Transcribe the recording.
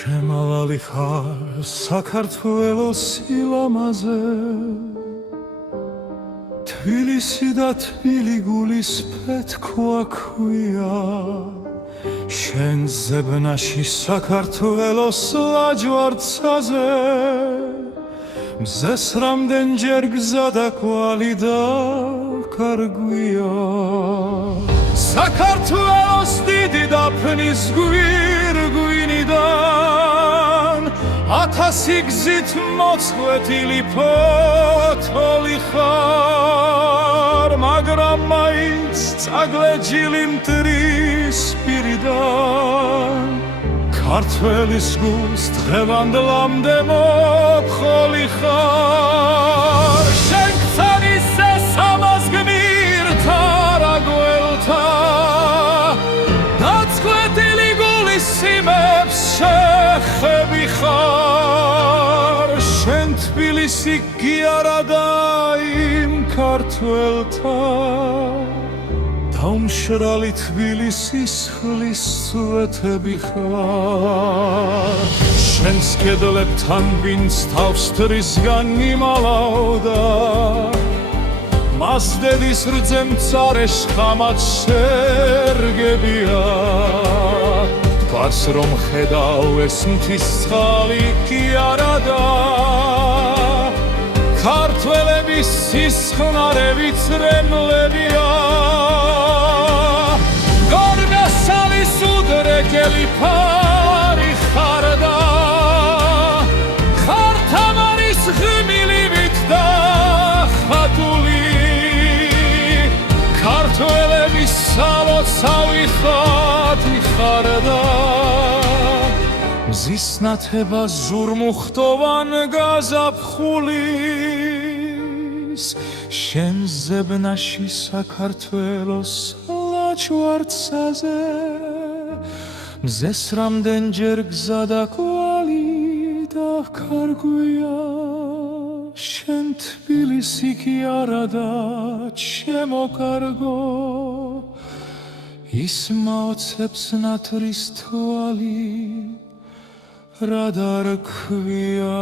შემავალი ხარ საქართველოს სილამაზე, თბილისი და თბილი გულის პეთქვა ქვია, შენ ზებნაში საქართველოს ლაჯვარდსაზე, მზეს რამდენჯერ გზა და კვალი დაკარგვია. საქართველოს დიდი დაფნის გვირგვინიდან, 1000 გზით მოწყვეტილი ფოთოლი ხარ, მაგრამ მაინც წაგლეჯილი მტრის პირიდან, ქართველის გულს დღევანდლამდე მოფხოლი ხარ. შენ ქცანისე სამას გმირთა რაგველთა, დაწყვეტილი გულის სიმებს შეხები ხარ. შენ თბილისი კი არა და იმ ქართველთა, დაუმშრალი თბილისის ხლის სვეტები ხარ. შენს კედლებთან ვინც თავს დრისგან იმალავდა, მას დედის რძე მწარე შხამად შერგებია. გვარს რომ ხედავ ეს მთის წყალი კი არა და, ქართველების სისხნარევი წრემლებია. გორგასალის უდრეკელი ფარი ხარ და, ხარ თამარის ღმილივით დახატული, ქართველების სალოცავი ხატი ხარ და, მზის ნათება ზურმუხტოვან გაზაფხულის, შენ ზებნაში საქართველოს ლაჯვარდსაზე, მზეს რამდენჯერ გზა და კვალი დაკარგვია. შენ თბილისი კი არა და ჩემო კარგო, ის მაოცებს ნათრის თვალი რა დარქვია.